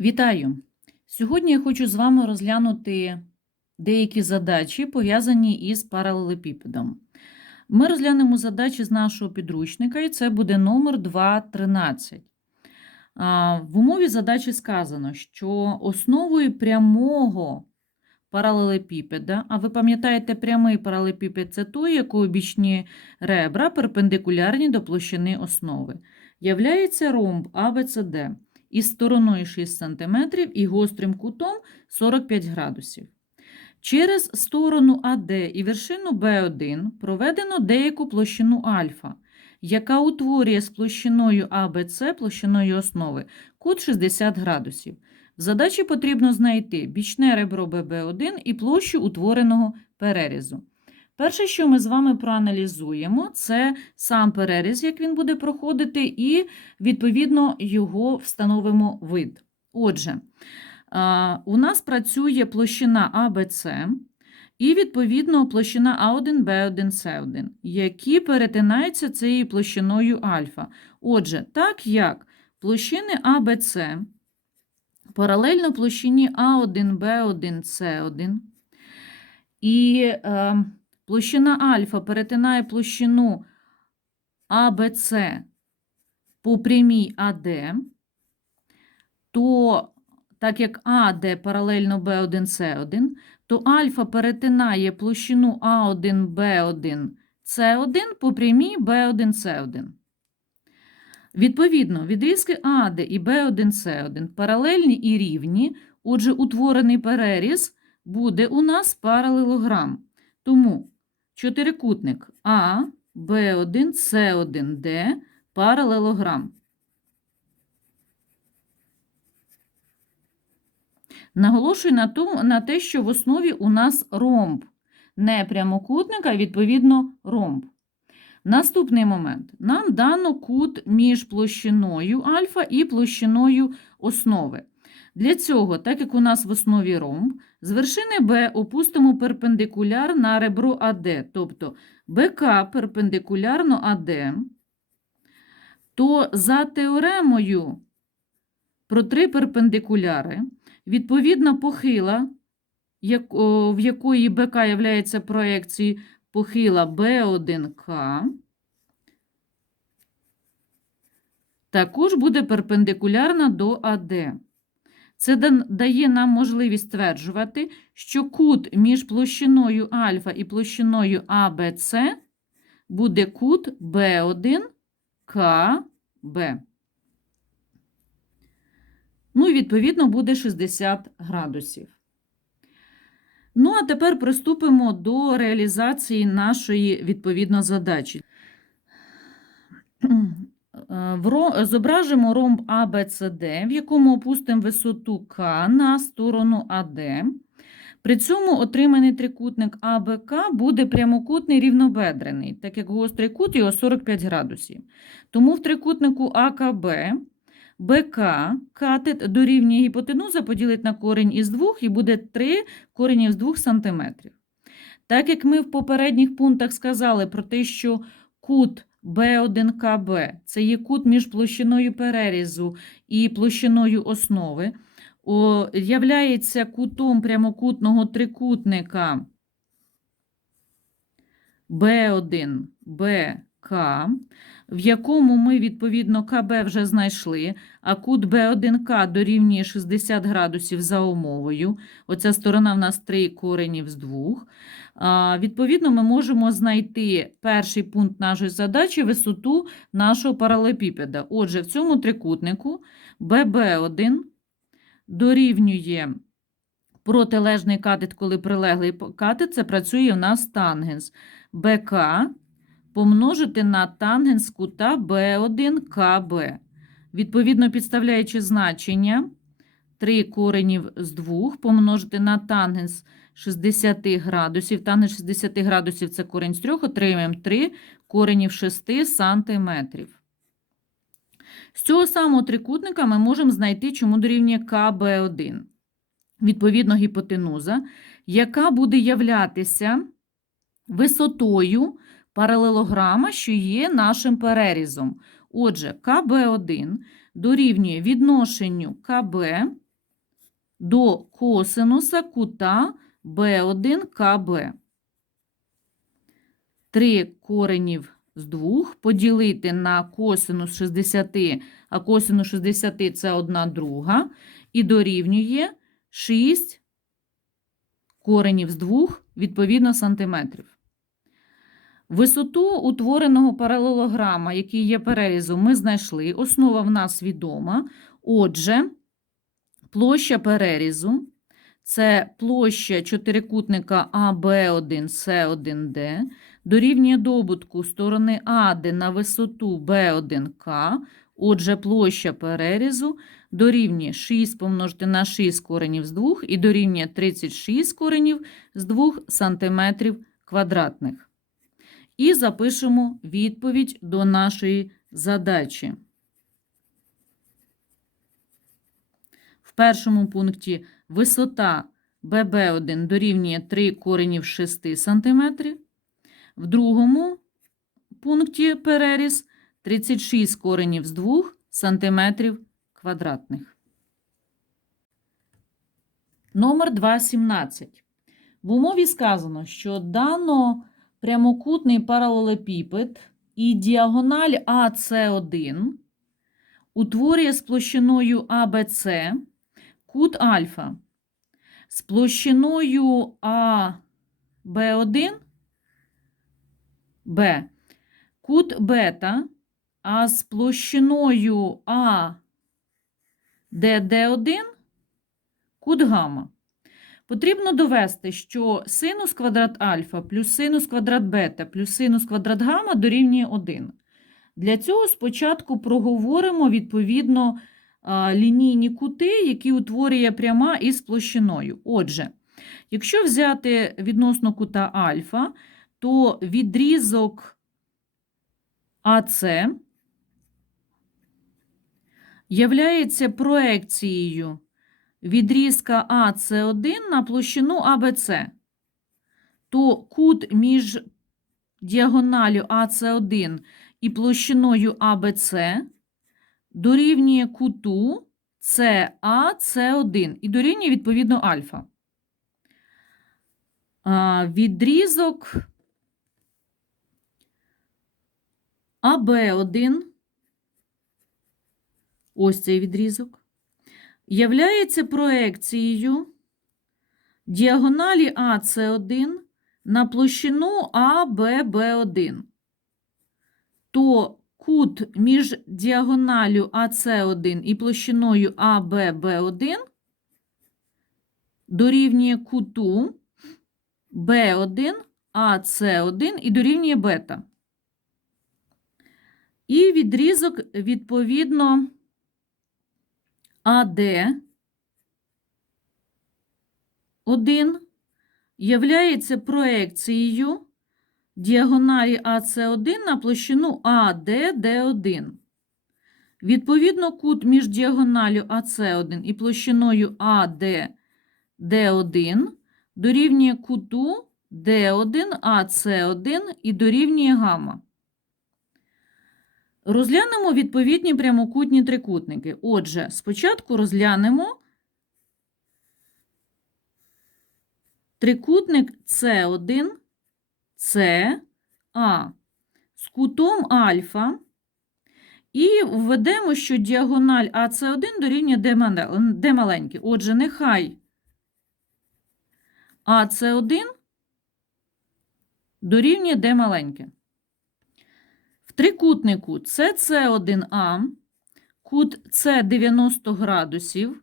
Вітаю! Сьогодні я хочу з вами розглянути деякі задачі, пов'язані із паралелепіпедом. Ми розглянемо задачі з нашого підручника, і це буде номер 2.13. В умові задачі сказано, що основою прямого паралелепіпеда, а ви пам'ятаєте, прямий паралелепіпед – це той, якого бічні ребра перпендикулярні до площини основи, являється ромб ABCD із стороною 6 см і гострим кутом 45 градусів. Через сторону АД і вершину Б1 проведено деяку площину альфа, яка утворює з площиною АБЦ, площиною основи, кут 60 градусів. В задачі потрібно знайти бічне ребро ББ1 і площу утвореного перерізу. Перше, що ми з вами проаналізуємо, це сам переріз, як він буде проходити, і, відповідно, його встановимо вид. Отже, у нас працює площина АБЦ і, відповідно, площина А1, Б1, С1, які перетинаються цією площиною альфа. Отже, так як площини АБЦ паралельно площині А1, Б1, С1, і е, площина альфа перетинає площину АБЦ по прямій АД, то так як АД паралельно Б1, С1, то альфа перетинає площину А1, Б1, С1 по прямій Б1, С1. Відповідно, відрізки АД і Б1, С1 паралельні і рівні, отже, утворений переріз буде у нас паралелограм. Тому чотирикутник А, Б1, С1, Д паралелограм. Наголошую на, тому, на те, що в основі у нас ромб. Не прямокутник, а відповідно ромб. Наступний момент. Нам дано кут між площиною альфа і площиною основи. Для цього, так як у нас в основі ромб, з вершини Б опустимо перпендикуляр на ребро АД, тобто БК перпендикулярно АД, то за теоремою про три перпендикуляри, відповідно похила, в якої БК є проекцією похила Б1К, також буде перпендикулярна до АД. Це дає нам можливість стверджувати, що кут між площиною альфа і площиною АБЦ буде кут Б1КБ. Ну і відповідно буде 60 градусів. Ну, а тепер приступимо до реалізації нашої відповідно задачі. Е, Зображимо ромб ABCD, в якому опустимо висоту К на сторону АД. При цьому отриманий трикутник АБК буде прямокутний рівнобедрений, так як гострий кут його 45 градусів. Тому в трикутнику АКБ БК катет дорівнює гіпотенуза поділить на корінь із 2 і буде 3 коренів з 2 см. Так як ми в попередніх пунктах сказали про те, що кут B1KB це є кут між площиною перерізу і площиною основи, о, являється кутом прямокутного трикутника B1, BK, в якому ми, відповідно, КБ вже знайшли, а кут Б1К дорівнює 60 градусів за умовою. Оця сторона в нас 3 коренів з 2. Відповідно, ми можемо знайти перший пункт нашої задачі висоту нашого паралепіпеда. Отже, в цьому трикутнику ББ1 дорівнює протилежний катет, коли прилеглий катет, це працює у нас тангенс. БК помножити на тангенс кута B1КБ. Відповідно, підставляючи значення 3 коренів з 2 помножити на тангенс 60 градусів. Тангенс 60 градусів це корень з 3, отримаємо 3 коренів 6 сантиметрів. З цього самого трикутника ми можемо знайти, чому дорівнює КБ1. Відповідно, гіпотенуза, яка буде являтися висотою паралелограма, що є нашим перерізом. Отже, КБ1 дорівнює відношенню КБ до косинуса кута B1 КБ. 3 коренів з 2 поділити на косинус 60, а косинус 60 – це 1 друга, і дорівнює 6 коренів з 2, відповідно, сантиметрів. Висоту утвореного паралелограма, який є перерізом, ми знайшли. Основа в нас відома. Отже, площа перерізу це площа чотирикутника АБ1, С1Д, дорівнює добутку сторони АД на висоту Б1К. Отже, площа перерізу дорівнює 6 помножити на 6 коренів з 2 і дорівнює 36 коренів з 2 сантиметрів квадратних. І запишемо відповідь до нашої задачі. В першому пункті висота ББ1 дорівнює 3 коренів 6 см. В другому пункті переріз 36 коренів з 2 см квадратних. Номер 2.17. В умові сказано, що дано прямокутний паралелепіпед і діагональ АС1 утворює з площиною АБЦ кут альфа. З площиною АБ1 Б кут бета, а з площиною АДД1 кут гамма. Потрібно довести, що синус квадрат альфа плюс синус квадрат бета плюс синус квадрат гамма дорівнює 1. Для цього спочатку проговоримо відповідно лінійні кути, які утворює пряма із площиною. Отже, якщо взяти відносно кута альфа, то відрізок АС являється проекцією відрізка АС1 на площину АБЦ, то кут між діагоналю АС1 і площиною АБЦ дорівнює куту САС1 і дорівнює відповідно альфа. А, Відрізок АБ1, ось цей відрізок, являється проекцією діагоналі АС1 на площину АББ1, то кут між діагоналю АС1 і площиною АББ1 дорівнює куту Б1, АС1 і дорівнює бета. І відрізок, відповідно, АД 1 являється проекцією діагоналі АС1 на площину АДД1. Відповідно, кут між діагоналю АС1 і площиною АДД1 дорівнює куту Д1, АС1 і дорівнює гамма. Розглянемо відповідні прямокутні трикутники. Отже, спочатку розглянемо трикутник С1, С, А з кутом альфа. І введемо, що діагональ АС1 дорівнює Д маленький. Отже, нехай АС1 дорівнює Д маленьке. Трикутнику СС1А кут С 90 градусів.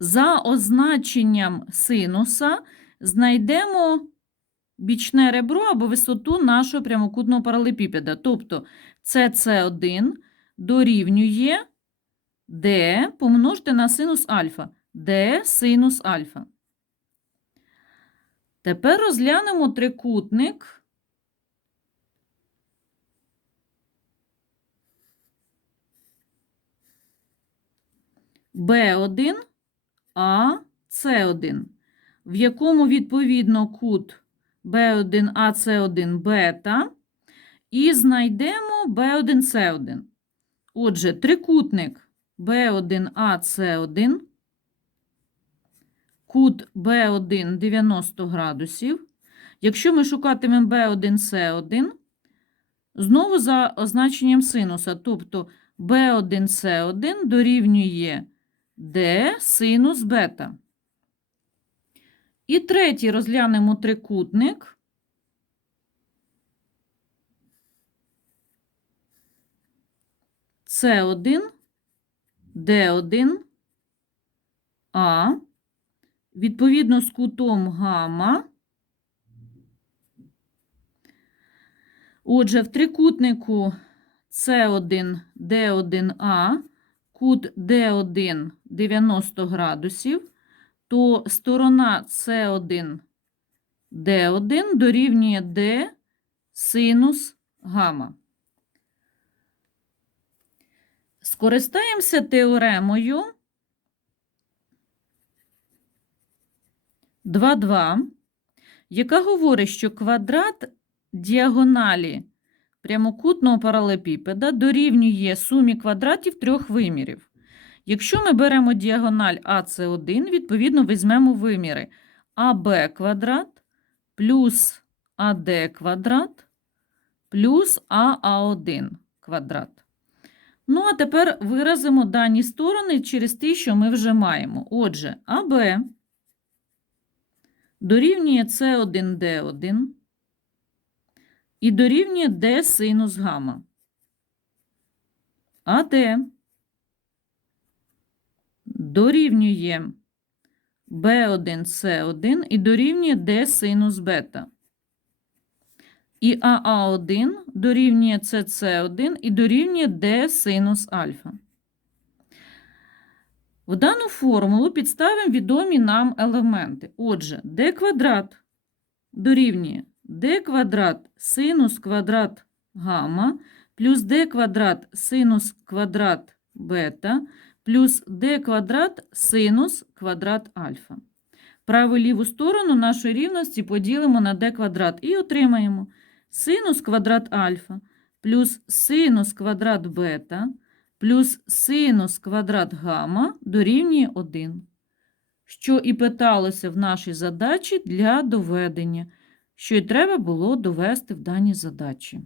За означенням синуса знайдемо бічне ребро або висоту нашого прямокутного паралепіпеда. Тобто СС1 дорівнює D помножити на синус альфа. D синус альфа. Тепер розглянемо трикутник. Б1, А, С1, в якому відповідно кут Б1, А, С1 бета, і знайдемо Б1, С1. Отже, трикутник Б1, А, С1 кут B1 90 градусів. Якщо ми шукатимемо B1, C1, знову за означенням синуса, тобто B1, C1 дорівнює D синус бета. І третій розглянемо трикутник. С1, Д1, А, відповідно з кутом гамма. Отже, в трикутнику С1, Д1А, кут Д1 90 градусів, то сторона С1, Д1 дорівнює Д синус гамма. Скористаємося теоремою 2,2, яка говорить, що квадрат діагоналі прямокутного паралепіпеда дорівнює сумі квадратів трьох вимірів. Якщо ми беремо діагональ АС1, відповідно візьмемо виміри АБ квадрат плюс АД квадрат плюс АА1 квадрат. Ну, а тепер виразимо дані сторони через ті, що ми вже маємо. Отже, АБ дорівнює С1Д1 і дорівнює Д синус гамма. АД дорівнює B1, С1 і дорівнює D синус бета. І АА1 дорівнює СС1 і дорівнює D синус альфа. В дану формулу підставимо відомі нам елементи. Отже, d квадрат дорівнює d квадрат синус квадрат гамма плюс d квадрат синус квадрат бета плюс d квадрат синус квадрат альфа. Праву ліву сторону нашої рівності поділимо на d квадрат і отримаємо синус квадрат альфа плюс синус квадрат бета плюс синус квадрат гамма дорівнює 1, що і питалося в нашій задачі для доведення, що й треба було довести в даній задачі.